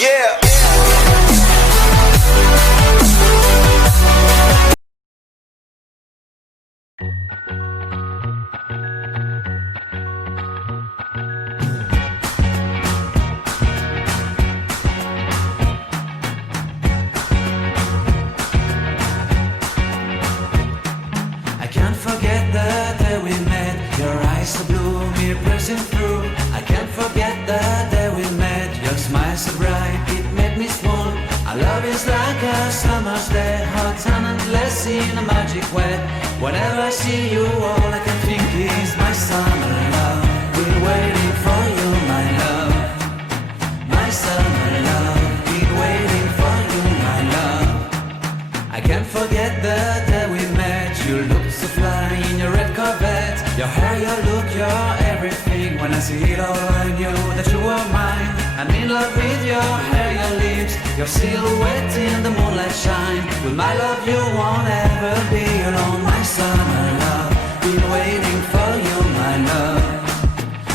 Yeah. I can't forget the day we met. Your eyes so blue, me pressing through. I can't forget the day we met. Your smile so bright, it made me swoon. Our love is like a summer's day, hot and endless in a magic way. Whenever I see you, all I can think is my summer love. Been waiting for you, my love. My summer love. Been waiting for you, my love. I can't forget the day we met. You looked so fly in your red Corvette. Your hair, your look, your everything. When I see it all, I knew that you were mine. I'm in love with your hair, your lips, your silhouette in the moonlight shine. With my love, you won't ever be alone. My summer love, been waiting for you, my love.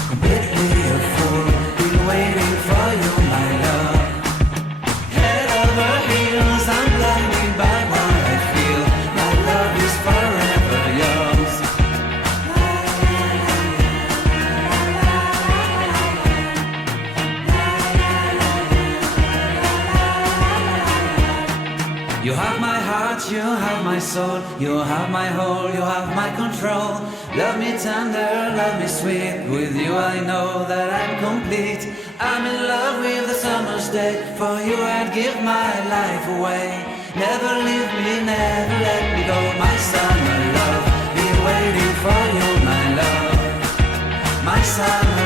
Completely a fool, been waiting for you, my love. Head over heels, I'm blinded by what I feel. My love is forever yours. You have my heart, you have my soul, you have my whole, you have my control. Love me tender, love me sweet. With you I know that I'm complete. I'm in love with the summer's day. For you I'd give my life away. Never leave me, never let me go. My summer love, been waiting for you, my love. My summer